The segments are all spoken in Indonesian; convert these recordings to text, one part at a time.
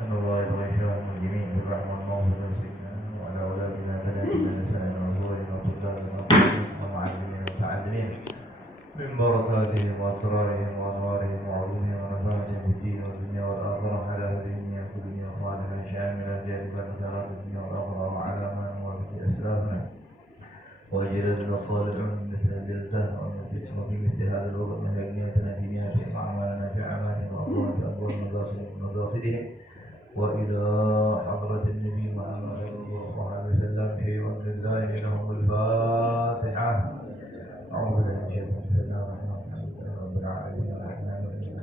أن الله يبغى المسلمين بالرحمة والمغفرة والسكينة وعلى أولادنا بناتنا نسائنا وزوجنا وطلابنا ومعلمين ومتعلمين من بركاتهم وأسرارهم وأنوارهم وعلومهم ونفعهم في الدين والدنيا والآخرة على هديهم في الدنيا صالحا شاملا جالبا خيرات الدنيا والآخرة وعلى ما نوافي أسلافنا وجلدنا صالحون مثل الجلدة ونفتح في مثل هذا الوقت من أجنيتنا في نياتهم وأعمالنا في أعمالهم وأبواب مضافدهم وإلى حضرة النبي محمد صلى الله عليه وسلم في وقت الله لهم الفاتحة. أعوذ بالله من الشيطان الرجيم. رب العالمين الرحمن الرحيم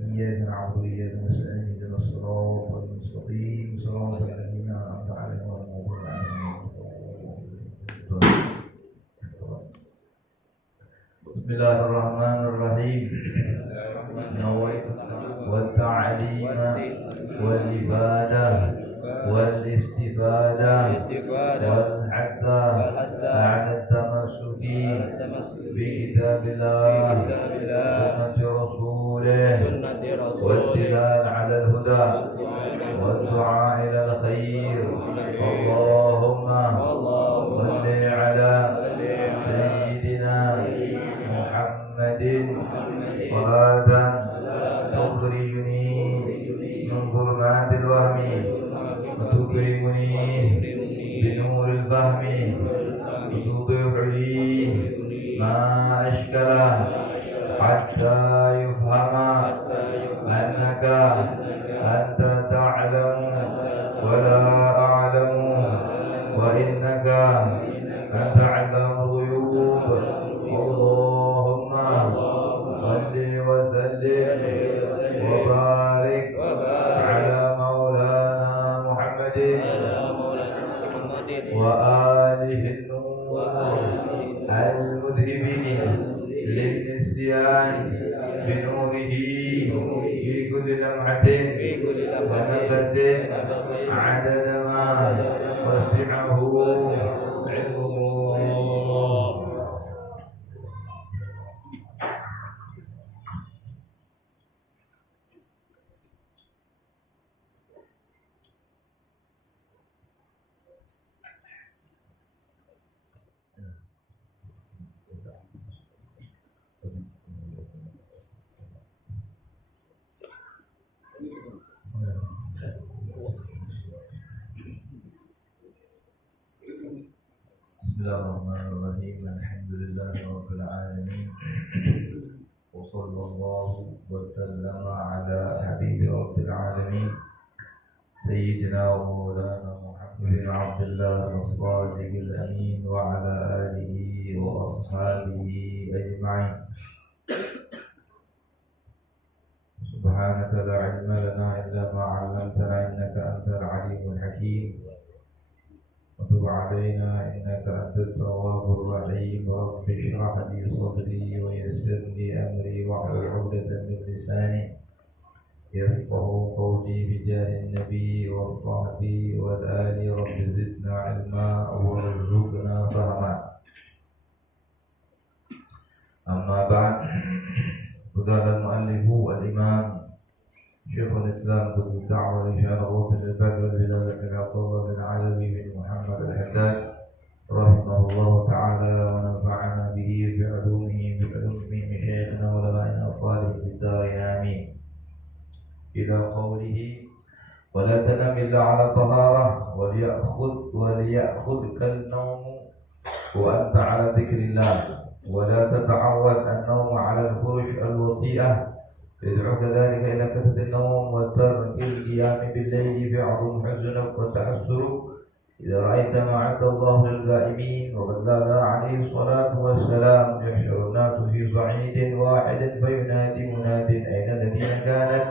إياك نعبد وإياك نستعين اهدنا الصراط المستقيم صراط الذين أنعمت عليهم غير المغضوب عليهم. بسم الله الرحمن الرحيم. نويت والتعليم والإبادة والاستفادة والحث على التمسك بكتاب الله وسنة رسوله والدلال على الهدى والدعاء إلى الخير. اللهم صل على سيدنا محمد صلاة تخرجني من ظلمات الوهم وتكرمني بنور الفهم وتوضح لي ما أشكله حتى يفهم أنك أنت تعلم ولا أعلم وإنك أنت علام الغيوب. اللهم صل وسلم وبارك على مولانا محمد وآله النور المذهبين للنسيان بنوره في كل لمحة ونفس عدد ما وسعه علمه. بسم الله الرحمن الرحيم. الحمد لله رب العالمين وصلى الله وسلم على حبيب رب العالمين سيدنا ومولانا محمد بن عبد الله الصادق الأمين وعلى آله وأصحابه أجمعين. سبحانك لا علم لنا إلا ما علمتنا إنك أنت العليم الحكيم. وتب علينا إنك أنت التواب الرحيم. رب اشرح لي صدري ويسر لي أمري واحلل عقدة من لساني يفقه قولي بجاه النبي والصحب والآل. رب زدنا علما وارزقنا فهما. أما بعد، قال المؤلف الإمام شيخ الإسلام قطب الدعوة لشهر غوث البدر والبلاد بن عبد الله بن علوي بن محمد الحداد رحمه الله تعالى ونفعنا به بعلومه مشايخنا وعلمائنا الصالح في الدارين آمين. إلى قوله ولا تنم إلا على طهارة وليأخذك النوم وأنت على ذكر الله ولا تتعود النوم على الفرش الوطيئة يدعوك ذلك إلى كثرة النوم وترك القيام بالليل فيعظم حزنك وتحسرك إذا رأيت ما أعد الله للقائمين. وقد قال عليه الصلاة والسلام يحشر الناس في صعيد واحد فينادي مناد أين الذين كانت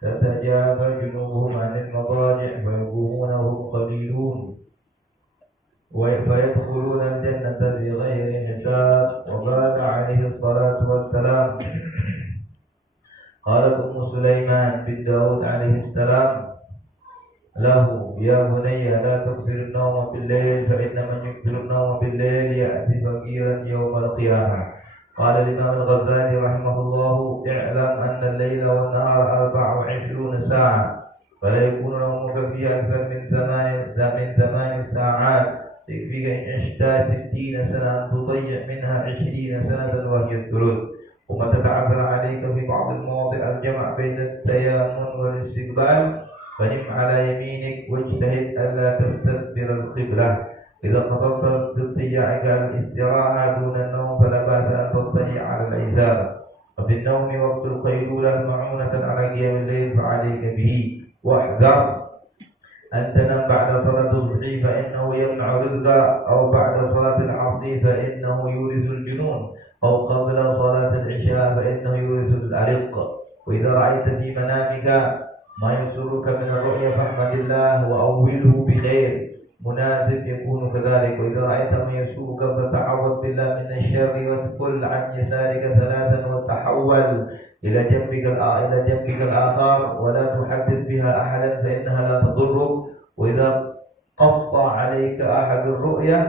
تتجافى جنوبهم عن المضاجع فيقومون وهم قليلون فيدخلون الجنة بغير حساب. وقال عليه الصلاة والسلام قالت أم سليمان بن داود عليه السلام له يا بني لا تكثر النوم بالليل فإن من يكثر النوم بالليل يأتي فقيرا يوم القيامة. قال الإمام الغزالي رحمه الله اعلم أن الليل والنهار 24 ساعة فلا يكون نومك فيها أكثر من 8 ساعات. يكفيك إن عشت 60 سنة أن تضيع منها 20 سنة وهي الثلث. وما تتعذر عليك في بعض المواضع الجمع بين التيامن والاستقبال فنم على يمينك واجتهد ألا تستدبر القبلة. إذا قدرت باضطجاعك على الاستراحة دون النوم فلا بأس أن تضطجع على العزابة. وفي النوم وقت القيلولة معونة على قيام الليل فعليك به. واحذر أن تنام بعد صلاة الصبح فإنه يمنع رزقا، أو بعد صلاة العصر فإنه يورث الجنون، أو قبل صلاة العشاء فإنه يورث الأرق. وإذا رأيت في منامك ما يسرك من الرؤيا فاحمد الله وأوله بخير مناسب يكون كذلك. وإذا رأيت ما يسوءك فتعوذ بالله من الشر وادخل عن يسارك 3 وتحول إلى جنبك الآخر ولا تحدث بها أحدا فإنها لا تضرك. وإذا قص عليك أحد الرؤيا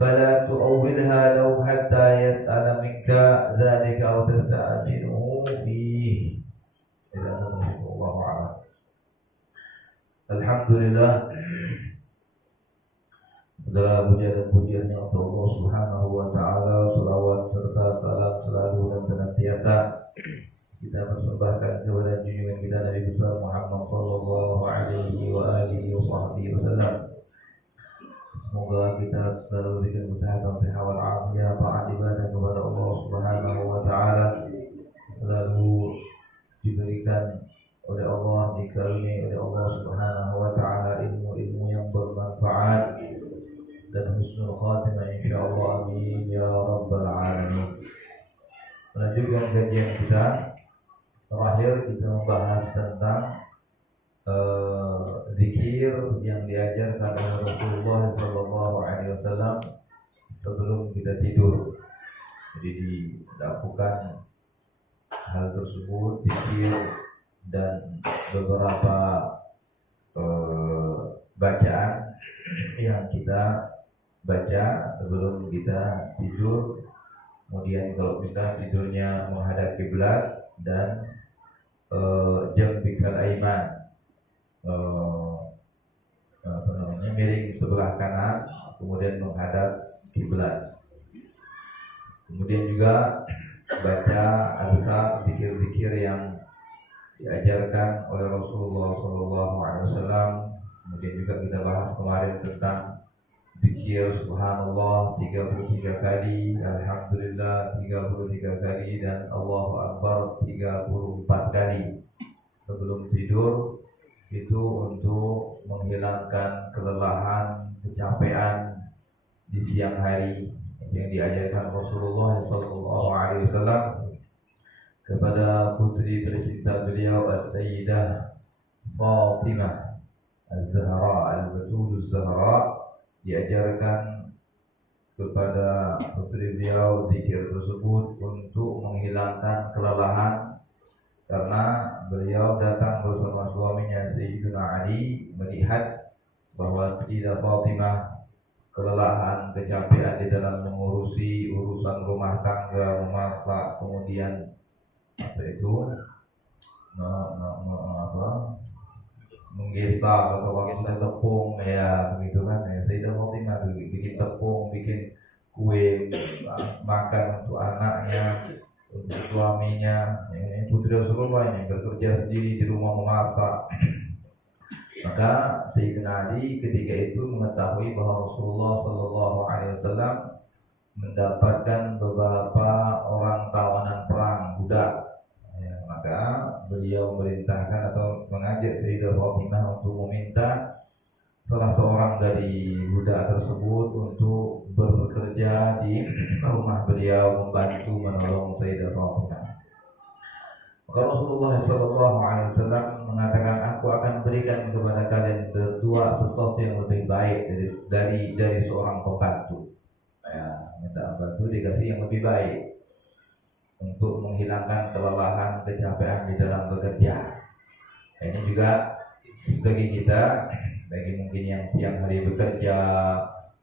فلا تؤولها له حتى يسأل منك ذلك أو تستأذنه فيه. إذا الله أعلم. Alhamdulillah, segala puja dan pujiannya untuk Allah Subhanahu wa taala, selawat serta salam selalu dan senantiasa kita persembahkan kepada junjungan kita Nabi besar Muhammad sallallahu alaihi wa alihi wasallam. Semoga kita selalu diberikan kesehatan, sehat wal afiat, taat ibadah kepada Allah Subhanahu wa taala, selalu diberikan oleh Allah, dikaruniai oleh Allah Subhanahu wa taala ilmu-ilmu yang bermanfaat dan husnul khatimah insyaallah, amin ya rabbal alamin. Melanjutkan kajian kita, terakhir kita membahas tentang zikir yang diajarkan oleh Rasulullah sallallahu alaihi wasallam sebelum kita tidur. Jadi dilakukan hal tersebut, zikir dan beberapa bacaan yang kita baca sebelum kita tidur. Kemudian kalau kita tidurnya menghadap kiblat dan jambikal aiman, miring sebelah kanan, kemudian menghadap kiblat. Kemudian juga baca azkar, zikir-zikir yang diajarkan oleh Rasulullah SAW. Kemudian juga kita bahas kemarin tentang zikir subhanallah 33 kali, alhamdulillah 33 kali, dan Allahu Akbar 34 kali sebelum tidur. Itu untuk menghilangkan kelelahan, kecapean di siang hari yang diajarkan Rasulullah SAW kepada putri tercinta beliau As-Sayyidah Fatimah Az-Zahra Al-Batul Az-Zahra. Diajarkan kepada putri beliau zikir tersebut untuk menghilangkan kelelahan, karena beliau datang bersama suaminya Sayyidina Ali melihat bahwa Sayyidah Fatimah kelelahan, kecapean di dalam mengurusi urusan rumah tangga, memasak, kemudian menggesek atau bikin tepung, ya begitu kan ya. Sayyidah Fatimah bikin tepung, bikin kue, makan untuk anaknya, untuk suaminya. Ini putri Rasulullah yang bekerja sendiri di rumah memasak. Maka Sayyidina Ali ketika itu mengetahui bahwa Rasulullah Sallallahu Alaihi Wasallam mendapatkan beberapa orang tawanan perang budak. Maka beliau memerintahkan atau mengajak Sayyidah Fatimah untuk meminta salah seorang dari budak tersebut untuk bekerja di rumah beliau, membantu menolong Sayyidah Fatimah. Maka Rasulullah SAW mengatakan, aku akan berikan kepada kalian berdua sesuatu yang lebih baik dari seorang pembantu. Ya, minta bantu dikasih yang lebih baik untuk menghilangkan kelelahan, kecapean di dalam bekerja. Ini juga bagi kita, bagi mungkin yang siang hari bekerja,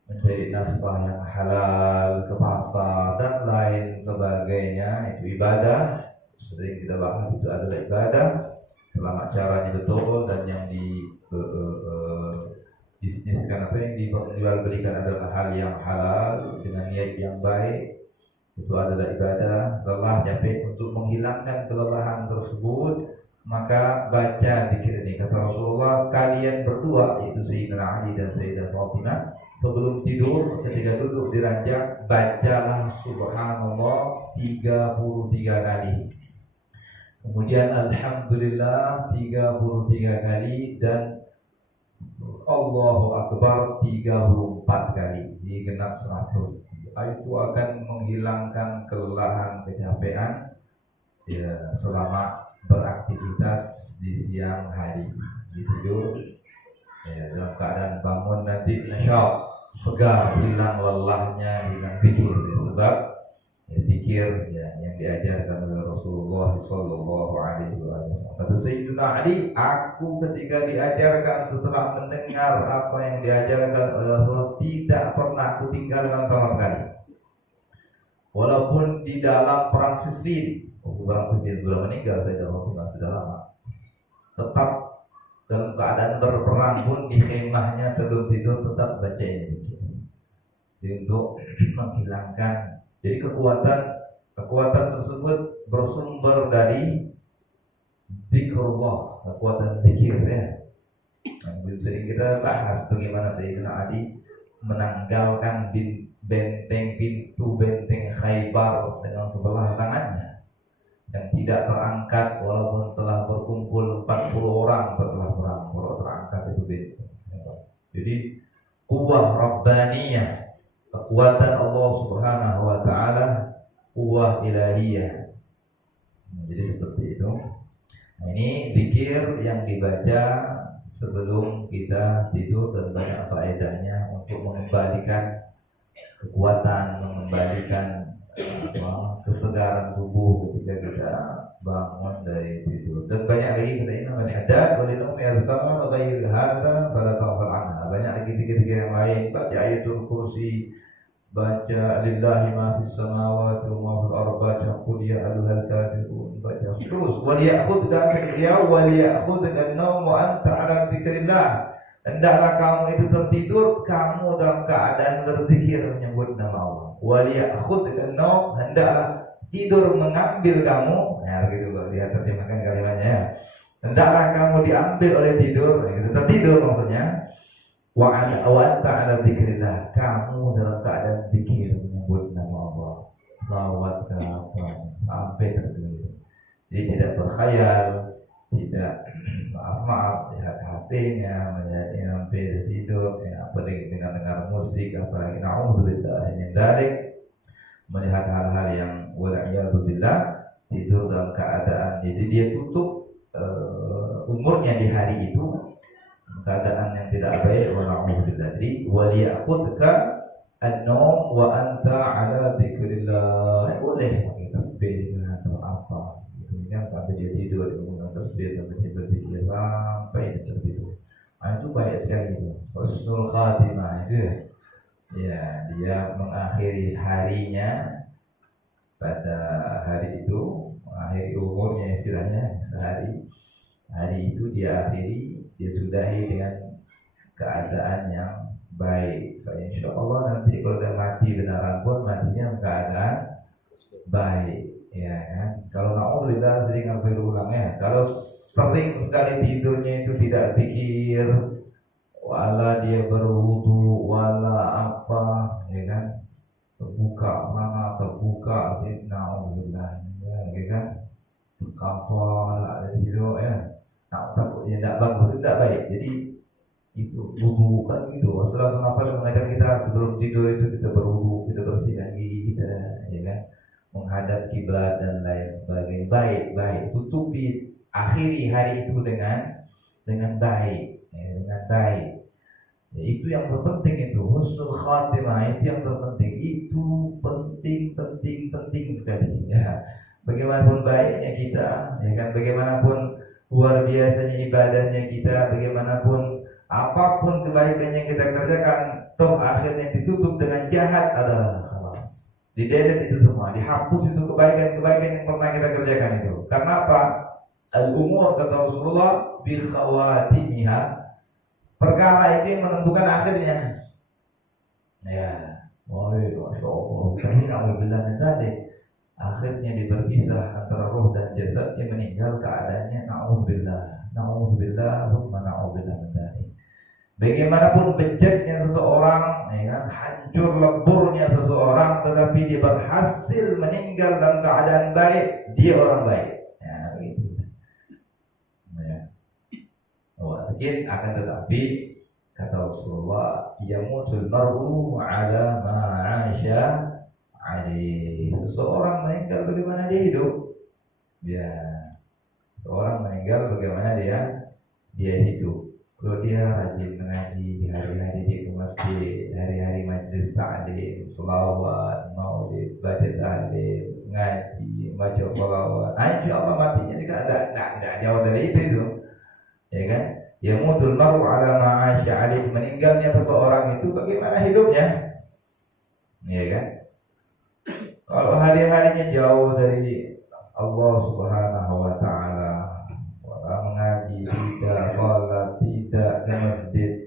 mencari nafkah yang halal, ke pasar dan lain sebagainya, itu ibadah. Seperti yang kita bahas, itu adalah ibadah. selama caranya betul dan yang di bisniskan atau yang dijual-belikan adalah hal yang halal dengan niat yang baik, itu adalah ibadah. Lelah capek, untuk menghilangkan kelelahan tersebut maka baca zikir ini. Kata Rasulullah, kalian berdua, yaitu Sayyidina Ali dan Sayyidah Fatimah, sebelum tidur ketika duduk di ranjang, bacalah subhanallah 33 kali, kemudian alhamdulillah 33 kali, dan Allahu Akbar 34 kali. Jadi genap 100. Itu akan menghilangkan kelelahan, kecapean ya, selama beraktivitas di siang hari. Di tidur ya, dalam keadaan bangun nanti nasyat, segar, hilang lelahnya, hilang pikir ya. Sebab ya, pikir ya, yang diajarkan oleh Rasulullah Sallallahu Alaihi Wasallam. Kata Sayyidina Ali, aku ketika diajarkan, setelah mendengar apa yang diajarkan oleh Rasulullah, tidak pernah aku tinggalkan sama sekali. Walaupun di dalam perang Siffin, perang Siffin sudah meninggal saja, Rasulullah sudah lama, tetap dalam keadaan berperang pun di khemahnya sebelum tidur tetap baca ini untuk menghilangkan. Jadi kekuatan tersebut bersumber dari zikrullah, kekuatan zikir ya. Sering kita bahas bagaimana Sayyidina Ali menanggalkan pintu benteng Khaybar dengan sebelah tangannya dan tidak terangkat walaupun telah berkumpul 40 orang setelah perang, baru terangkat itu benteng. Jadi kuwah rabbaniyah, kekuatan Allah Subhanahu wa taala, kuwah ilahiyah. Jadi seperti itu. Nah, ini zikir yang dibaca sebelum kita tidur dan banyak faedahnya untuk mengembalikan kekuatan, mengembalikan kesegaran tubuh ketika kita bangun dari tidur. Dan banyak lagi kita ini namanya adat walinum yazkar wa ghairi hadza fala taghfir anha. Banyak lagi zikir-zikir yang lain, baca ayatul kursi, baca lillahi ma fis samawati wa ma fil ardi, baca qul ya ayyuhal kafirun, baca terus wal ya'khudka an-nawm wa anta 'ala dzikrillah. Hendaklah kamu itu tertidur, kamu dalam keadaan berzikir menyebut nama Allah. Wal ya'khudka an-nawm, hendaklah tidur mengambil kamu. Nah, begitu kalau lihat terjemahkan kalimatnya ya. Hendaklah kamu diambil oleh tidur, gitu. Tertidur maksudnya. Wa anta 'ala dzikrillah, kamu dalam keadaan zikir menyebut nama Allah. Selawat sampai tertidur. Jadi tidak berkhayal, tidak maaf lihat HP-nya, melihatnya sampai tertidur, ya, apalagi dengan dengar musik, apalagi na'udzubillah min dzalik, melihat hal-hal yang wala'iyadzubillah, tidur dalam keadaan jadi dia tutup umurnya di hari itu keadaan yang tidak baik, wala'udzubillah. Jadi waliya'khudka an-nawm wa anta 'ala dzikrillah, boleh pakai tasbih atau apa gitu kan, sampai dia tidur dengan tasbih sampai dia berzikir sampai dia tertidur. Nah, itu baik sekali itu. Husnul khatimah itu ya. Ya, dia mengakhiri harinya pada hari itu, mengakhiri umurnya istilahnya sehari. Hari itu dia akhiri, dia sudahi dengan keadaan yang baik. Insya Allah nanti kalau dia mati benaran pun matinya keadaan baik. Ya kan? Kalau na'udzubillah sering harus berulang ya. Kalau sering sekali tidurnya itu tidak zikir, wala dia berwudu, wala apa, ya kan? Terbuka mana, terbuka sih, na'udzubillah, ya kan? Kapal ada tidur ya. Nah, takutnya tidak bagus, tidak baik. Jadi itu wudu kan gitu. Rasulullah SAW mengajar kita sebelum tidur itu kita berwudu, kita bersihkan gigi kita, ya kan? Menghadap kiblat dan lain sebagainya. Baik. Tutupi, akhiri hari itu dengan baik, ya, dengan baik. Ya, itu yang terpenting itu husnul khatimah, itu yang terpenting. Itu penting sekali. Ya, bagaimanapun baiknya kita, ya kan? Bagaimanapun luar biasanya ibadahnya kita, bagaimanapun apapun kebaikan yang kita kerjakan, toh akhirnya ditutup dengan jahat adalah khalas. Di delete itu semua, dihapus itu kebaikan yang pernah kita kerjakan itu. Karena apa? Al-umur kata Rasulullah bi khawatimiha, perkara itu yang menentukan akhirnya. Ya, masya Allah. Ini alhamdulillah tadi akhirnya berpisah antara roh dan jasad, yang meninggal keadaannya naudzubillah, thumma naudzubillah min dzalik. Bagaimanapun bejatnya seseorang, ya kan, hancur leburnya seseorang, tetapi dia berhasil meninggal dalam keadaan baik, dia orang baik. Ya, begitu. Ya. Mungkin akan tetapi kata Rasulullah, yamutul mar'u ala ma 'asha 'alaihi. Seseorang meninggal bagaimana dia hidup. Ya. Seorang meninggal bagaimana dia hidup. Kalau dia rajin mengaji di hari-hari dia ke masjid, hari-hari majlis ta'lim, selawat, maulid, baca ta'lim, ngaji, baca selawat, insyaallah matinya juga tidak jauh dari itu. Ya kan? Yamutul mar'u ala ma 'asha 'alaihi. Meninggalnya seseorang itu bagaimana hidupnya? Ya kan? Kalau hari-harinya jauh dari Allah Subhanahu wa taala, mengaji tidak, sholat tidak, ke masjid,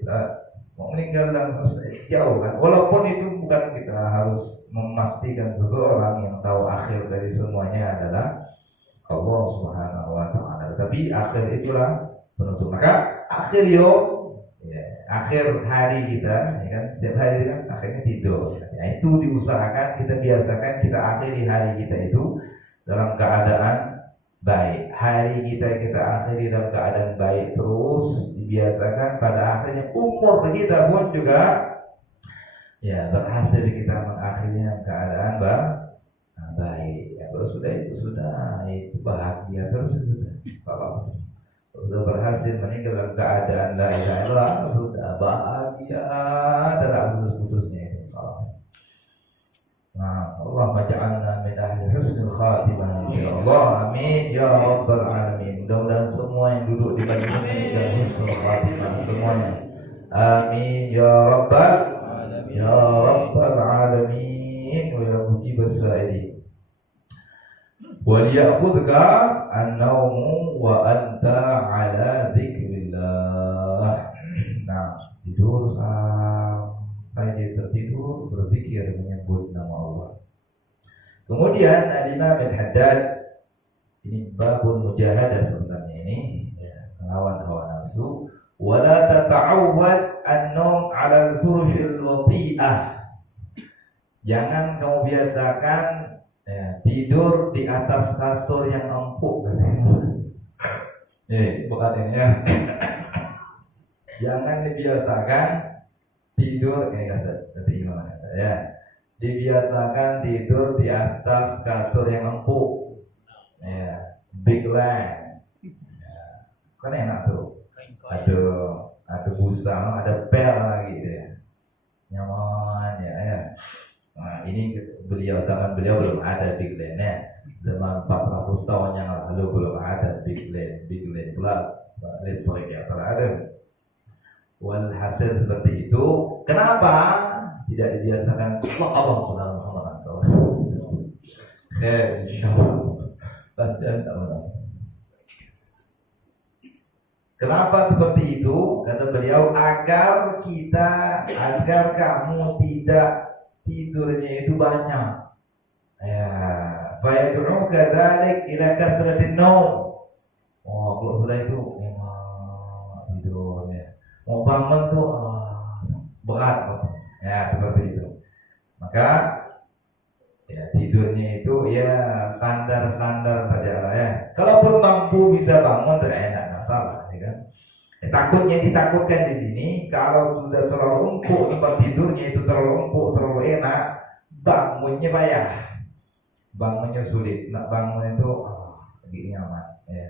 mau meninggal dalam jauh kan. Walaupun itu bukan kita harus memastikan seseorang yang tahu akhir dari semuanya adalah Allah Subhanahu wa taala. Tapi akhir itulah penutup. Maka akhir akhir hari kita, ya kan, setiap hari kan akhirnya tidur. Ya, itu diusahakan, kita biasakan, kita akhiri hari kita itu dalam keadaan baik. Hari kita akhiri dalam keadaan baik terus, dibiasakan. Pada akhirnya umur kita pun juga ya berhasil kita mengakhirinya dalam keadaan baik. Ya, kalau sudah itu bahagia terus sudah. Kalau sudah berhasil meninggal dalam keadaan la ilaha illallah, sudah bahagia, tidak putus-putusnya itu. Nah, Allah maj'alna min ahli husnul khatimah. Ya Allah, amin ya rabbal alamin. Mudah-mudahan semua yang duduk di majlis ini dan husnul khatimah semuanya. Amin ya rabbal alamin wa ya mujibas sa'ilin. Wa liya'khudhka an-nawmu wa anta 'ala dzikrillah. Nah, tidur sampai dia tertidur berzikir menyebut nama Allah. Kemudian Al-Imam Al-Haddad, ini babun mujahadah sebenarnya ini, ya, melawan hawa nafsu. Wala tata'awwad an-nawm 'ala al-furushil wati'ah. Jangan kamu biasakan tidur di atas kasur yang empuk, katanya. Bukan ini ya. Jangan dibiasakan tidur kata Imam ya. Dibiasakan tidur di atas kasur yang empuk. Ya, big land. Ya. Kan enak tuh. Ada busa, ada pel lagi ya. Nyaman ya. Nah, ini zaman beliau belum ada big land ya. Zaman 400 tahun yang lalu belum ada big land pula listrik ya terada. Walhasil seperti itu. Kenapa tidak dibiasakan? Allah Subhanahu wa taala. Insyaallah. Kenapa seperti itu? Kata beliau, agar kamu tidak tidurnya itu banyak. Ya, fa yad'u kadzalik ila kathratin naum. Oh, kalau sudah itu tidur ya. Mau bangun tuh berat maksudnya. Ya, seperti itu. Maka ya tidurnya itu ya standar-standar saja lah ya. Kalaupun mampu bisa bangun tidak masalah, ya kan? Takutnya ditakutkan di sini kalau sudah terlalu empuk tempat tidurnya itu terlalu empuk, terlalu enak, bangunnya payah. Bangunnya sulit. Nak bangun itu lebih nyaman ya.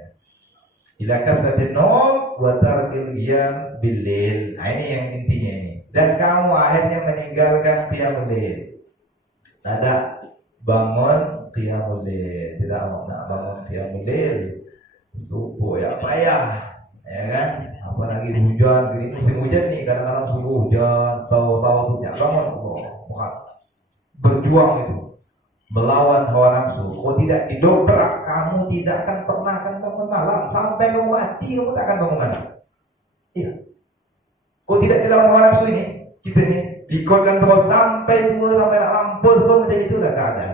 Ilakan tatinum wa tarkil qiyam bil-lail. Nah, ini yang intinya ini. Dan kamu akhirnya meninggalkan qiyamul lail. Tidak bangun qiyamul lail, tidak nak bangun qiyamul lail. Subuh ya payah, ya kan? Apalagi hujan, ini musim hujan nih, kadang-kadang subuh hujan, tahu-tahu tuh bangun, berjuang itu. melawan hawa nafsu, kau tidak didobrak, kamu tidak akan pernah akan bangun malam sampai kamu mati, kamu tak akan bangun malam. Iya. Kau tidak dilawan hawa nafsu ini, kita nih diikutkan terus sampai tua, sampai nak mampus pun macam itu dah tak ada.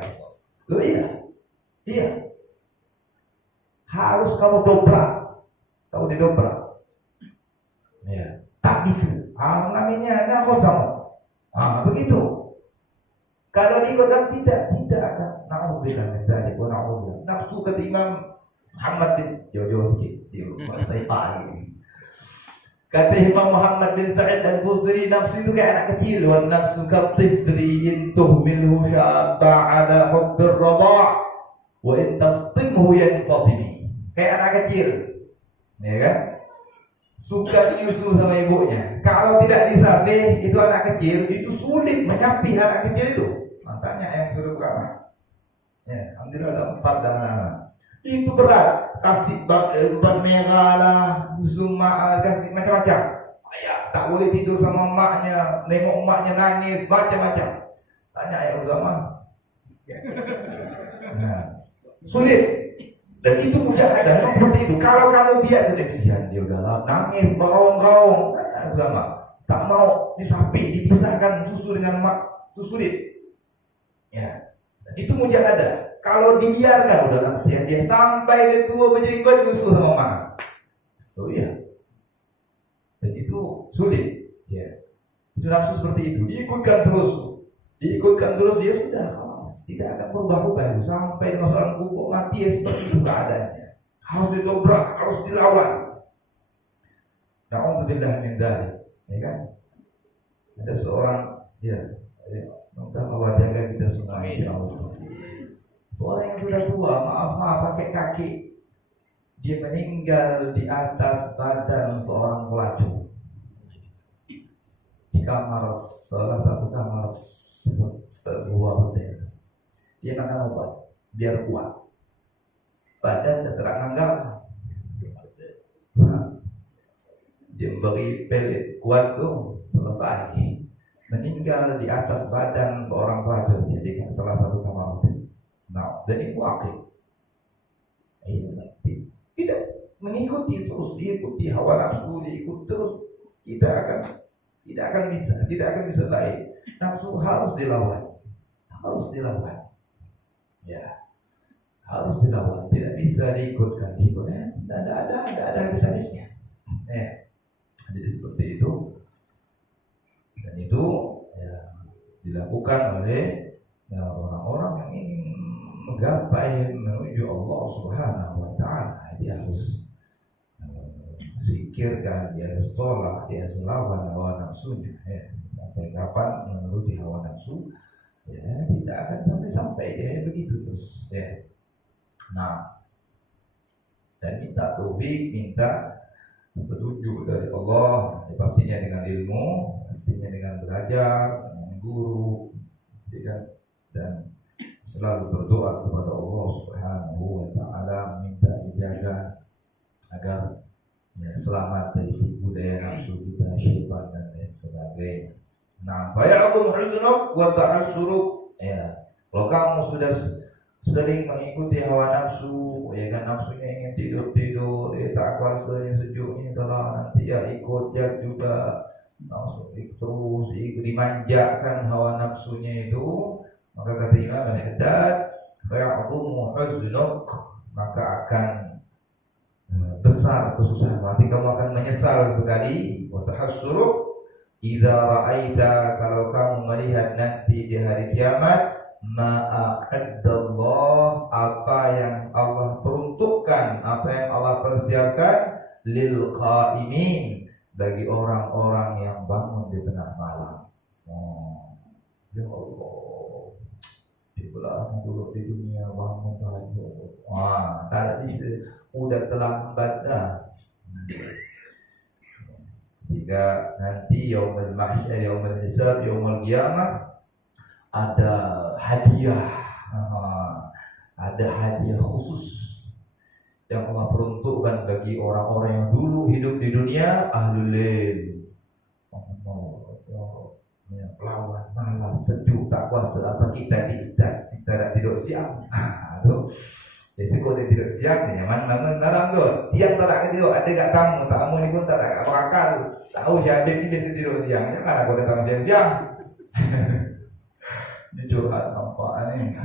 Loh iya, iya. Harus kamu dobrak, kamu didobrak. Iya. Tak bisa. Namanya ada kamu. Begitu. Kalau diikutkan tidak akan. Na'udzubillah min dzalik wa na'udzubillah. Nafsu kata Imam Muhammad bin Jojo sikit. Saya pagi. Kata Imam Muhammad bin Sa'id Al-Busri, nafsu itu kayak anak kecil. Wa nafsu katifli in tuhmilhu syabba ala hubbir radha' wa in taftimhu yanfatimi. Kayak anak kecil. Ya kan? Suka dinyusu sama ibunya. Kalau tidak disalih, itu anak kecil, itu sulit menyapih anak kecil itu. Makanya yang suruh beramal. Ya, alhamdulillah ada 4 dan anak. Itu berat. Kasih ban merah lah, busuma, kasih macam-macam. Ayah tak boleh tidur sama emaknya, nengok emaknya nangis, macam-macam. Tanya ayah Uzama. Nah, sulit. Dan itu ada seperti itu. Kalau kamu biar kesian dia udah nangis, beraung-raung, Uzama tak mau disapih, dipisahkan susu dengan emak, itu sulit. Ya, itu ada. Kalau dibiarkan udah kasihan dia sampai dia tua menjadi kuat musuh sama emak. Oh iya. Dan itu sulit. Ya. Itu nafsu seperti itu. Diikutkan terus dia sudah tidak akan berubah-ubah sampai masalah kubur mati ya seperti itu keadaannya. Harus didobrak, harus dilawan. Na'udzubillah min dzalik. Ya kan? Ada seorang semoga Allah jaga kita semua. Seorang yang sudah tua, maaf pakai kaki, dia meninggal di atas badan seorang pelacur di kamar, salah satu kamar sebuah hotel. Dia makan obat biar kuat, badan terang anggar. Dia beri pelet kuat tuh, selesai, meninggal di atas badan seorang pelacur. Jadi salah satu kamar hotel. Nah, dan itu wakil. Tidak mengikuti terus, diikuti hawa nafsu, diikuti terus, tidak akan bisa baik. Nafsu harus dilawan. Ya, harus dilawan. Tidak bisa diikutkan. Tidak ada habis-habisnya. Jadi seperti itu. Dan itu dilakukan oleh orang-orang yang ingin menggapai menuju Allah Subhanahu wa taala. Dia harus zikirkan, dia harus tolak, dia harus lawan hawa nafsunya. Sampai kapan menuruti hawa nafsu? Ya, tidak akan sampai begitu terus. Ya. Nah, dan minta taufik, minta petunjuk dari Allah, pastinya dengan ilmu, pastinya dengan belajar, dengan guru, dan selalu berdoa kepada Allah Subhanahu wa taala, minta dijaga agar selamat dari tipu daya nafsu kita, syaitan dan lain sebagainya. Nah, faya'udhum huzunuk wa ta'assuruk. Ya, kalau kamu sudah sering mengikuti hawa nafsu, ya kan, nafsunya ingin tidur, tak kuasa sejuknya, kalau nanti ikut juga nafsu terus dimanjakan hawa nafsunya itu. Maka kata Imam Al-Haddad, faya'udhum huzunuk, maka akan besar kesusahan hati, kamu akan menyesal sekali. Wa tahassuruk, idza ra'aita, kalau kamu melihat nanti di hari kiamat, ma'a'addallah, apa yang Allah peruntukkan, apa yang Allah persiapkan, lil qa'imin, bagi orang-orang yang bangun di tengah malam. Ya Allah, dibelah dulu di dunia bangun tahajud. Tadi udah terlambat dah. Jika nanti yaumul mahsyar, yaumul hisab, yaumul qiyamah, ada hadiah. Ada hadiah khusus yang Allah peruntukkan bagi orang-orang yang dulu hidup di dunia, ahlul lail. Ya, pelawan, malas, sejuk, tak kuasa apa kita tidak tidur siang. Tuh. Risiko dia tidur siang, nyaman malam tu. Tiang tak nak tidur, ada kat tamu ni pun tak nak berakal. Tahu Syabib ni biasa tidur siang, jangan aku datang siang-siang. Ini curhat nampak ni.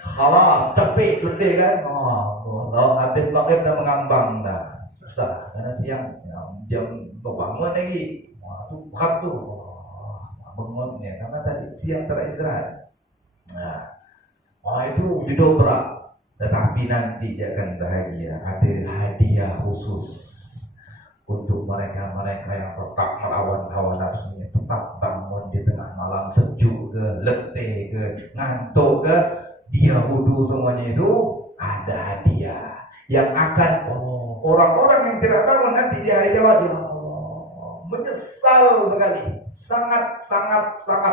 Khalas, tepi letih kan. Oh, habis maghrib dah mengambang dah. Susah, karena siang jam bangun lagi. Tu berat tu. Bangun ni karena tadi siang tak istirahat. Itu didobrak. Tetapi nanti dia akan bahagia. Ada hadiah khusus untuk mereka-mereka yang tetap melawan hawa nafsunya, tetap bangun di tengah malam, sejuk ke, letih ke, ngantuk ke, dia wudu semuanya itu ada hadiah yang akan orang-orang yang tidak bangun nanti di hari kiamat dia menyesal sekali, sangat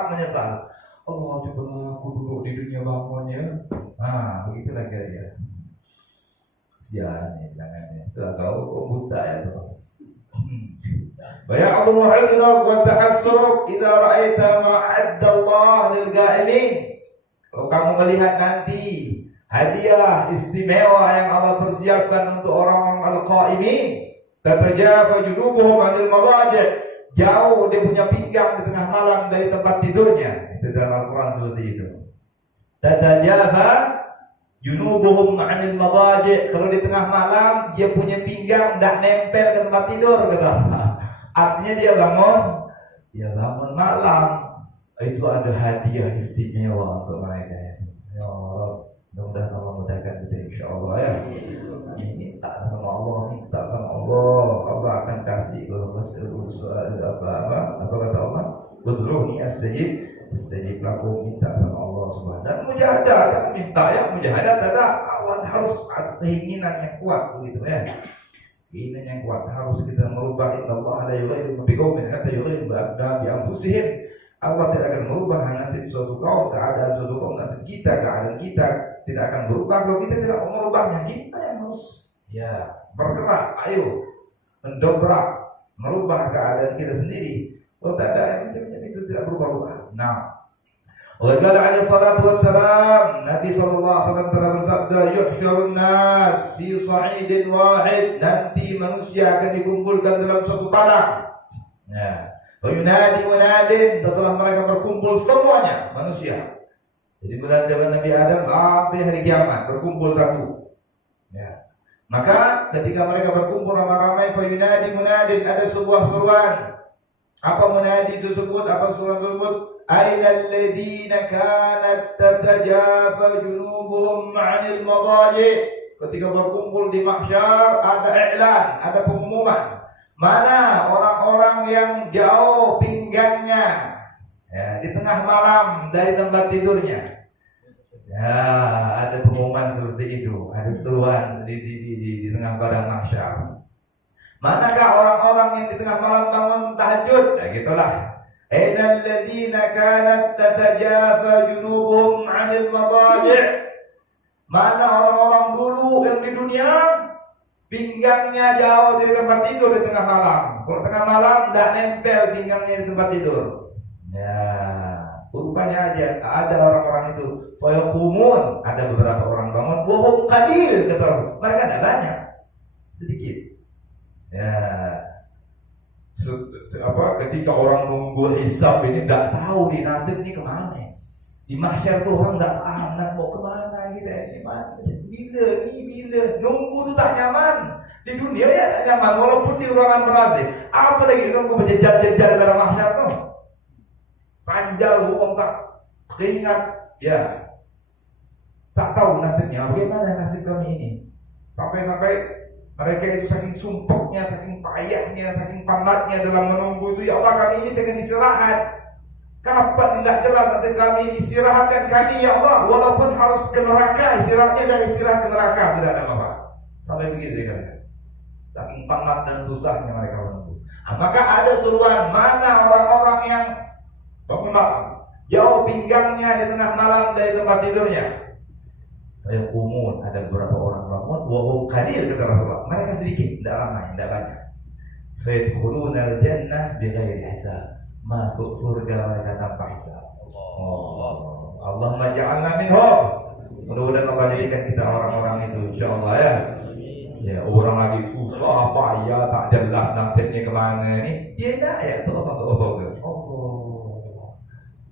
menyesal. Allah, coba aku duduk di dunia bangun ya. Begitulah kira-kira. Sian ni jangan. Itulah kau buta ya tu. Bay'adhu mu'idhak wa ta'assuruk idza ra'aita ma 'adda Allah lil qa'imin. Kalau kamu melihat nanti hadiah istimewa yang Allah persiapkan untuk orang-orang al-qa'imin, tatajafa junubuhum 'anil madaji', jauh dia punya pinggang di tengah malam dari tempat tidurnya. Itu dalam Al-Quran seperti itu. Tatajafa junubuhum 'anil madaji', kalau di tengah malam dia punya pinggang tak nempel ke tempat tidur, kata. Artinya dia bangun malam. Itu ada hadiah istimewa untuk mereka. Ya Allah, mudah-mudahan Allah mudahkan kita insyaallah ya. Minta sama Allah, Allah akan kasih. Apa kata Allah? Ud'uni astajib lakum, minta sama Allah Subhanahu. Dan mujahadah, jangan minta ya, mujahadah tidak lawan, harus ada keinginan yang kuat begitu ya. Keinginan yang kuat harus kita merubah. Innallaha la yughayyiru ma biqaumin hatta yughayyiru ma bi anfusihim. Allah tidak akan merubah nasib suatu kaum, keadaan suatu kaum, nasib kita, keadaan kita tidak akan berubah kalau kita tidak merubahnya. Kita yang harus bergerak, ayo mendobrak, merubah keadaan kita sendiri. Kalau tak ada yang itu tidak berubah-ubah. Nah, oleh karena alaihi salatu wassalam, Nabi sallallahu alaihi wasallam telah bersabda, yuhsyarun nas fi sa'idin wahid, nanti manusia akan dikumpulkan dalam satu padang. Yunadi munadin, setelah mereka berkumpul semuanya manusia. Jadi mulai zaman Nabi Adam sampai hari kiamat berkumpul satu. Maka ketika mereka berkumpul ramai-ramai, yunadi munadin, ada sebuah seruan. Apa munadi tersebut? Apa seruan tersebut? Aina alladziina kanat tatajafa junubuhum 'anil madaji'. Ketika berkumpul di mahsyar ada iklan, ada pengumuman. Mana orang-orang yang jauh pinggangnya di tengah malam dari tempat tidurnya? Ada pengumuman seperti itu, ada seruan di tengah padang mahsyar. Manakah orang-orang yang di tengah malam bangun tahajud? Gitulah. Ainal ladzina kanat tatajafa junubuhum 'anil madaji'. Mana orang-orang dulu yang di dunia pinggangnya jauh dari tempat tidur di tengah malam. Kalau tengah malam tidak nempel pinggangnya di tempat tidur. Rupanya aja ada orang-orang itu. Fayaqumun, ada beberapa orang bangun. Wahum qalil, kata mereka tidak banyak, sedikit. Ketika orang nunggu hisab ini tidak tahu di nasib ini kemana. Di mahsyar tuh orang tidak paham nak mau kemana kita ini. Bila nunggu tu tak nyaman. Di dunia ya tak nyaman, walaupun di ruangan berazim. Apa lagi nunggu berjejal-jejal pada mahsyar tu? Panjal hukum tak keringat, tak tahu nasibnya. Bagaimana nasib kami ini? Sampai-sampai mereka itu saking sumpahnya, saking payahnya, saking panatnya dalam menunggu itu. Ya Allah, kami ini dengan istirahat. Kapan tidak jelas nasib kami, istirahatkan kami ya Allah. Walaupun harus ke neraka, istirahatnya dan istirahat ke neraka tidak ada apa-apa. Sampai begitu kan? Saking panat dan susahnya mereka menunggu. Maka ada seruan, mana orang-orang yang bangun malam, jauh pinggangnya di tengah malam dari tempat tidurnya. Saya kumun, ada beberapa orang bangun, wahum qalil, kata Rasulullah. Mereka sedikit, tidak ramai, tidak banyak. Fayadkhuluna al-jannah bighairi hisab. Masuk surga mereka tanpa hisab. Allahumma ja'alna minhum. Mudah-mudahan Allah jadikan kita orang-orang itu, insyaallah ya. Ya, orang lagi susah payah tak jelas nasibnya kemana nih, dia nak ya terus masuk surga. Oh,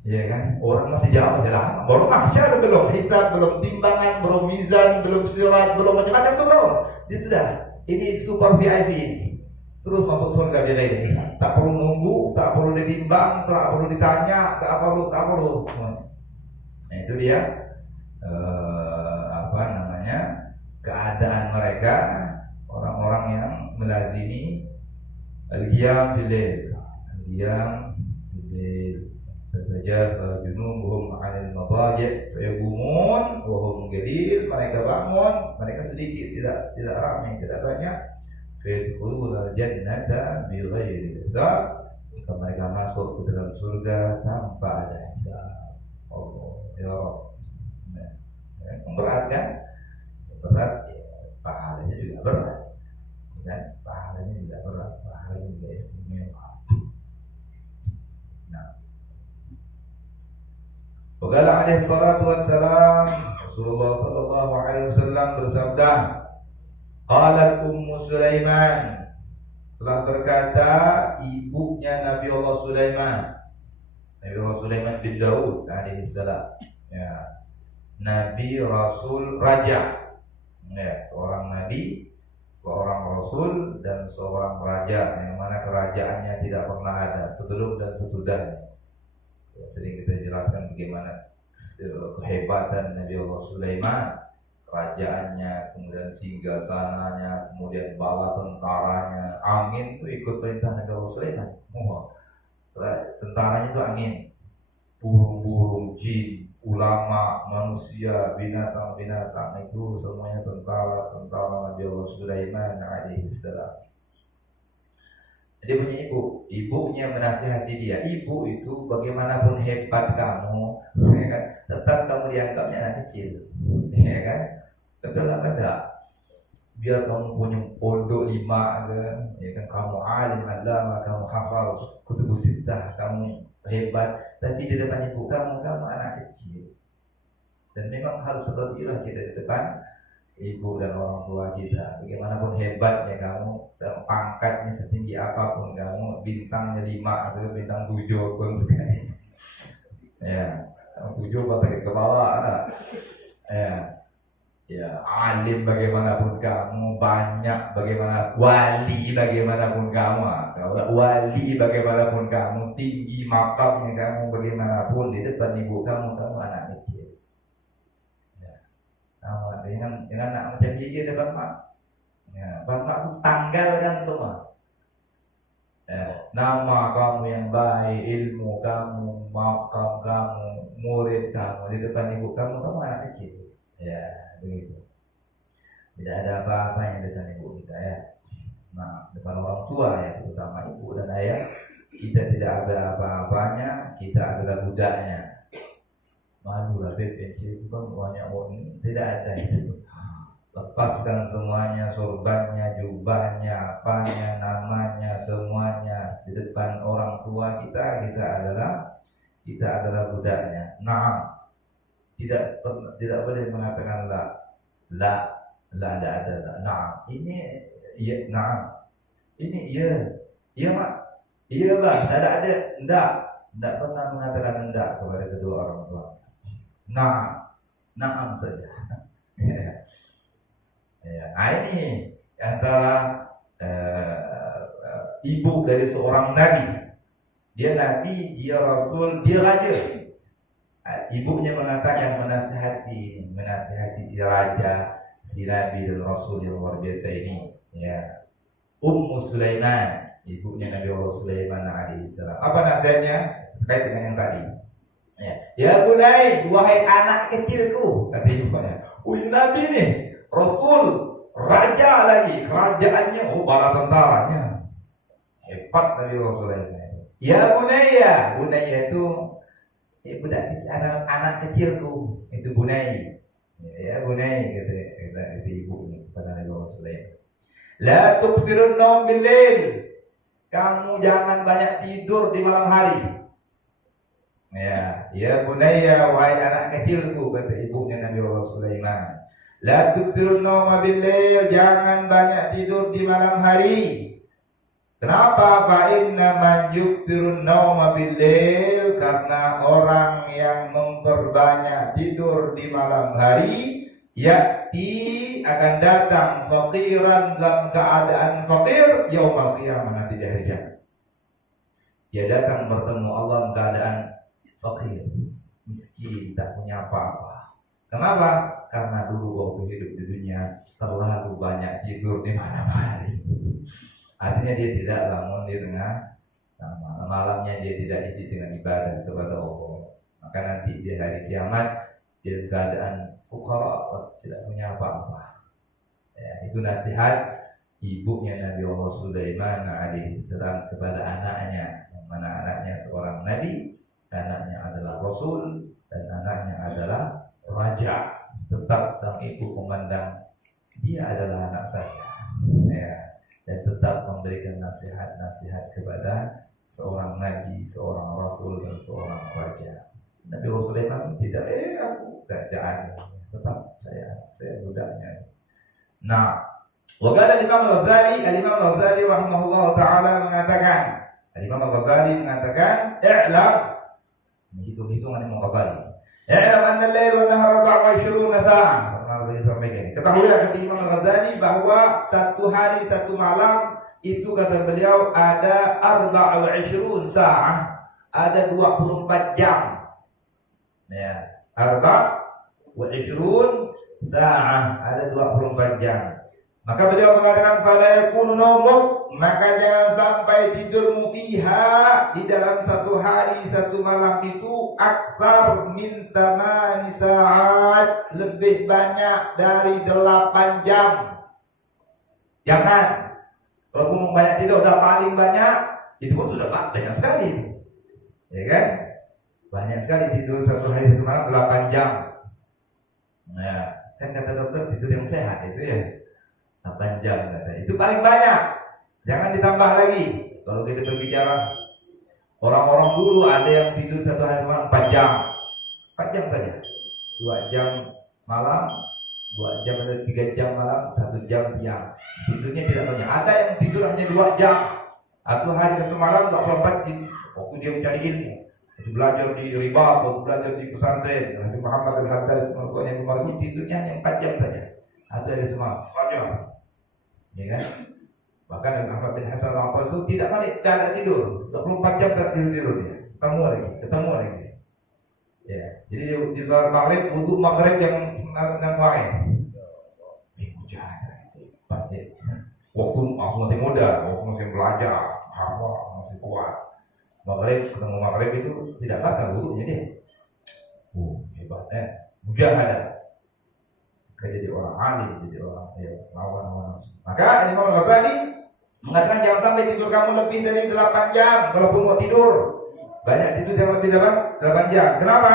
ya kan? Orang masih jauh, masih lama. Baru mahsyar belum, hisab belum, timbangan belum, mizan belum, sirat belum, macam-macam tuh belum. Dia sudah. Ini super VIP ini. Terus masuk surga dia lagi. Tak perlu nunggu, tak perlu ditimbang, tak perlu ditanya, tak perlu. Nah, itu dia keadaan mereka, orang-orang yang melazimi al-qiyam bil-lail. Al-qiyam bil-lail. Tatajafa junubuhum 'anil madaji' fayaqumun wa hum ghadil. Mereka bangun, mereka sedikit, tidak ramai, tidak banyak. Fayadkhuluna al-jannata bighairi hisab. Mereka masuk ke dalam surga tanpa ada hisab. Allah ya Rabb. Berat kan? Berat, ya, pahalanya juga berat, dan pahalanya juga berat, pahalanya juga istimewa. Nah, Qala alaihi salatu wassalam, Rasulullah sallallahu alaihi wasallam bersabda, qalat Ummu Sulaiman, telah berkata ibunya Nabi Allah Sulaiman, Nabi Allah Sulaiman bin Daud alaihi salam, ya, Nabi Rasul Raja. Ya, seorang nabi, seorang rasul, dan seorang raja yang mana kerajaannya tidak pernah ada sebelum dan sesudahnya. Sering kita jelaskan bagaimana kehebatan Nabi Allah Sulaiman, kerajaannya, kemudian singgasananya, kemudian bala tentaranya, angin itu ikut perintah Nabi Allah Sulaiman. Tentaranya itu angin, burung-burung, jin, ulama, manusia, binatang-binatang, itu semuanya tentara Nabi Allah Sulaiman alaihi salam. Dia punya ibunya menasihati dia. Ibu itu bagaimanapun hebat kamu, ya kan, tetap kamu dianggapnya anak kecil, ya kan? Betul apa enggak? Biar kamu punya pondok 5 ya kan, kamu alim, alama, kamu hafal kutubus sittah, kamu hebat, tapi di depan ibu kamu anak kecil. Dan memang harus seperti itulah kita di depan ibu dan orang tua kita. Bagaimanapun hebatnya kamu, dan pangkatnya setinggi apapun kamu, bintangnya 5 atau bintang 7 pun sekali. Ya, 7 pas sakit kepala ada. Ya, alim bagaimanapun kamu, banyak bagaimana, wali bagaimanapun kamu, wali bagaimanapun kamu, tinggi makamnya kamu bagaimanapun, di depan ibu kamu anak kecil. Ya, sama dengan anak macam gigi depan mak. Ya, mak itu tanggal kan semua. Ya, nama kamu yang baik, ilmu kamu, makam kamu, murid kamu, di depan ibu kamu anak kecil. Ya, begitu. Tidak ada apa-apanya dengan ibu kita ya. Nah, depan orang tua ya, terutama ibu dan ayah, kita tidak ada apa-apanya, kita adalah budaknya. Malu lah BPC itu kan banyak orang, tidak ada itu. Lepaskan semuanya, sorbannya, jubahnya, apanya, namanya, semuanya di depan orang tua kita adalah budaknya. Nah, tidak boleh mengatakan la ada. Nah, ini iya, nah, ini iya mak, iya bang, ada, tidak pernah mengatakan enggak kepada kedua orang tua. Naam saja. Ya, nah ini antara ibu dari seorang nabi. Dia nabi, dia rasul, dia raja. Ibunya mengatakan menasihati si raja, si nabi dan rasul yang luar biasa ini. Ya, Ummu Sulaiman, ibunya Nabi Allah Sulaiman alaihissalam. Apa nasihatnya terkait dengan yang tadi? Ya bunai, wahai anak kecilku, kata ibunya. Nabi nih, rasul, raja lagi, kerajaannya, bala tentaranya hebat Nabi Allah Sulaiman. Ya bunaya itu budak anak kecilku, itu bunai. Ya bunai, kata ibunya kepada Nabi Allah Sulaiman. La tukfirun naum bil-lail, kamu jangan banyak tidur di malam hari. Ya bunayya, wahai anak kecilku, kata ibunya Nabi Allah Sulaiman, la tukthirun nawma bil-lail, jangan banyak tidur di malam hari. Kenapa? Fa inna man yukthirun nawma bil-lail, karena orang yang memperbanyak tidur di malam hari, ya'ti, akan datang faqiran, dalam keadaan faqir yaumul qiyamah, nanti di hari kiamat. Dia datang bertemu Allah dalam keadaan fakir, miskin, tak punya apa-apa. Kenapa? Karena dulu waktu hidup di dunia terlalu banyak tidur di malam hari. Artinya dia tidak bangun di tengah malamnya, dia tidak isi dengan ibadah kepada Allah. Maka nanti di hari kiamat dia dalam keadaan fuqara, tidak punya apa-apa. Ya, itu nasihat ibunya Nabi Allah Sulaiman alaihissalam kepada anaknya, yang mana anaknya seorang nabi, anaknya adalah rasul, dan anaknya adalah raja. Tetap sang ibu memandang dia adalah anak saya, ya, dan tetap memberikan nasihat-nasihat kepada seorang nabi, seorang rasul, dan seorang raja. Nabi Sulaiman tidak, aku kerjaan, tetap saya budaknya. Nah, waqala Imam Al-Ghazali, Imam Al-Ghazali rahimahullah taala mengatakan, Imam Al-Ghazali mengatakan, i'lam, hitung-hitungan Imam Ghazali. I'lam anna al-lail wa an-nahar 24 sa'ah. Pernah beliau sampaikan. Ketahuilah kata Imam Al-Ghazali bahwa satu hari satu malam itu kata beliau ada 24 sa'ah, ada 24 jam. Ya, 24 sa'ah, ada 24 jam. Maka beliau mengatakan fala yakunu naumuk, maka jangan sampai tidurmu fiha, di dalam satu hari satu malam itu, aktsar min 8 saat, lebih banyak dari 8 jam. Jangan, kalau mau banyak tidur udah paling banyak, itu pun sudah banyak sekali, ya kan? Banyak sekali tidur satu hari satu malam 8 jam. Nah, kan kata dokter tidur yang sehat itu ya 8 jam kata. Itu paling banyak. Jangan ditambah lagi. Kalau kita berbicara orang-orang dulu ada yang tidur satu hari malam 4 jam. 4 jam saja. 2 jam malam, 2 jam atau 3 jam malam, 1 jam siang. Tidurnya tidak banyak. Ada yang tidur hanya 2 jam. Satu hari satu malam 24 jam. Waktu dia mencari ilmu, waktu belajar di ribat, waktu belajar di pesantren, Nabi Muhammad Al-Haddad, mertuanya Umar, tidurnya hanya 4 jam saja. Satu hari semalam 4 jam. Ya kan? Bahkan Ahmad bin Hasan Al-Abbas itu tidak ada tidur, 24 jam tak tidur dia. Ketemu lagi. Ya, jadi di salat maghrib, wudu maghrib yang kemarin. Pasti. Waktu masih muda, waktu masih belajar, masih kuat. Maghrib, ketemu maghrib itu tidak batal wudunya dia. Hebatnya, mujahadah. Jadi orang alim, jadi orang lawan. Maka Imam Al-Ghazali mengatakan jangan sampai tidur kamu lebih dari 8 jam. Kalaupun mau tidur, banyak tidur jangan lebih dari 8 jam. Kenapa?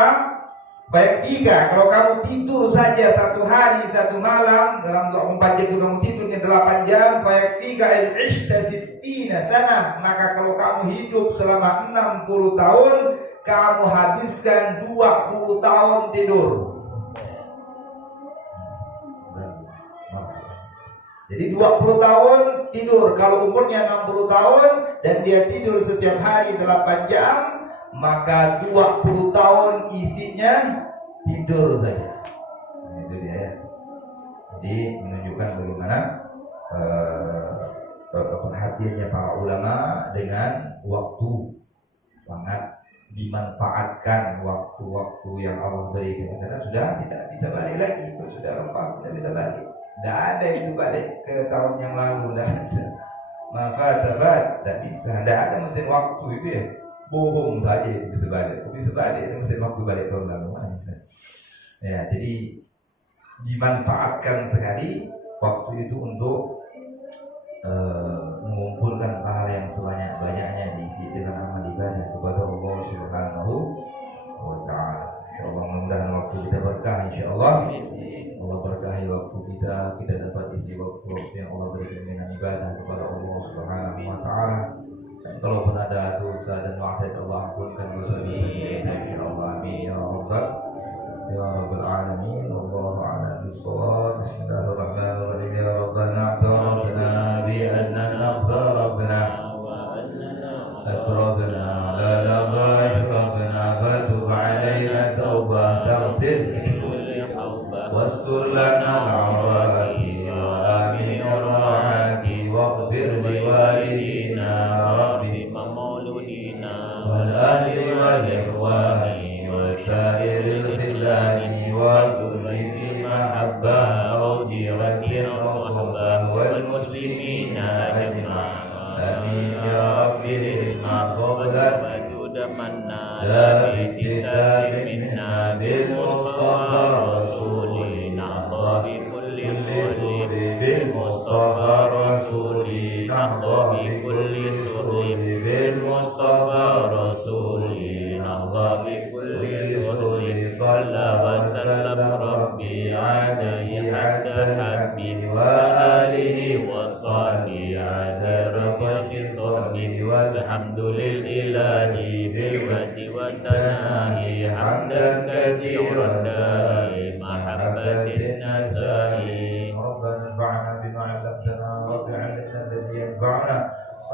Baik fika, kalau kamu tidur saja satu hari satu malam, dalam 24 jam itu kamu tidurnya 8 jam, baik fika al-ishta sittina sana, maka kalau kamu hidup selama 60 tahun, kamu habiskan 20 tahun tidur. Jadi 20 tahun tidur. Kalau umurnya 60 tahun dan dia tidur setiap hari 8 jam, maka 20 tahun isinya tidur saja. Itu dia ya. Jadi menunjukkan bagaimana perhatiannya para ulama dengan waktu. Sangat dimanfaatkan waktu-waktu yang Allah berikan, karena sudah tidak bisa balik lagi, itu sudah lepas, tidak bisa balik. Tidak ada itu balik ke tahun yang lalu, tidak ada. Maka tidak bisa, tidak ada mesin waktu itu ya. Bohong saja itu bisa balik, mesin waktu balik tahun lalu bisa. Ya, jadi dimanfaatkan sekali waktu itu untuk mengumpulkan pahala yang sebanyak-banyaknya diisi dengan amal ibadah kepada Allah Subhanahu wa Ta'ala. Insyaallah mudah-mudahan waktu kita berkah, insyaallah. Allah berkahi waktu kita dapat isi waktu yang Allah berikan dengan ibadah kepada Allah Subhanahu wa Ta'ala. Kalaupun ada dosa dan maksiat Allah ampunkan dosa-dosa kita ya Allah amin ya rabbal alamin wallahu a'lam bissawab. Bismillahirrahmanirrahim. Ya rabbana a'tarafna bi annana a'tarafna أسرفنا على لغى أشرفنا فتب علينا توبة تغفر واستر لنا العورات وآمن الراحات واغفر لوالدينا ربي مولودينا والأهل والإخوان وسائر الخلان وكل ذي محبة أو جيرة وصحبة والمسلمين أجمعين آمين يا ربي اسمع فضلا وجود منا لا باكتساب منا بالمصطفى رسول نحظى بكل سر بالمصطفى رسول نحظى بكل سر بالمصطفى رسول نحظى بكل سر صلى وسلم ربي عليه حتى حبي وآله وصحبه على رفق صحبه والحمد لله بالود والتناهي حمدا كثيرا دائم محبة النسائي. ربنا انفعنا بما علمتنا رب علمنا الذي ينفعنا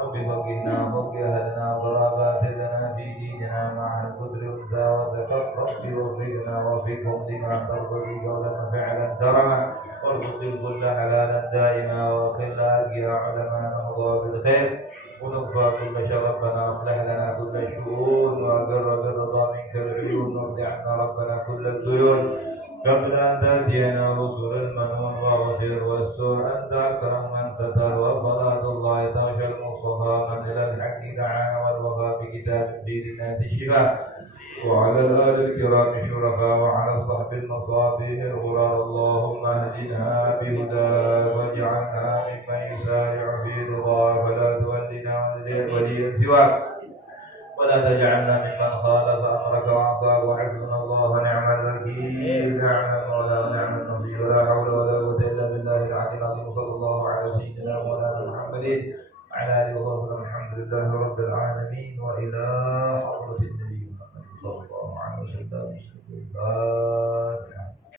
رب وقنا وقي أهلنا ضرابات لنا في ديننا مع القدر والذا والذكر رب وفقنا وفقهم لما ترضي قولا فعلا ترنا وارزق الكل حلالا دائما وخلا يا علماء نهضى بالخير ونكفى كل شرفنا اصلح لنا كل الشؤون واقر بالرضا منك العيون وارض عنا ربنا كل الديون قبل ان تاتينا رسل المنون واغفر واستر انت اكرم من ستر وصلاه الله تغشى المصطفى من الى الحق دعانا والوفاء بكتاب في للناس الشفاء وعلى الآل الكرام الشرفاء وعلى الصحب المصابيح الغرار اللهم اهدنا بهداك واجعلنا ممن يسارع في رضاك فلا تولنا وليا سواك ولا تجعلنا ممن خالف أمرك وعصاك وحسبنا الله ونعم الوكيل نعم المولى ونعم النصير ولا حول ولا قوة إلا بالله العلي العظيم صلى الله على سيدنا مولانا محمد وعلى آله وصحبه الحمد لله رب العالمين وإلى حضرة النبي صلى الله عليه وسلم.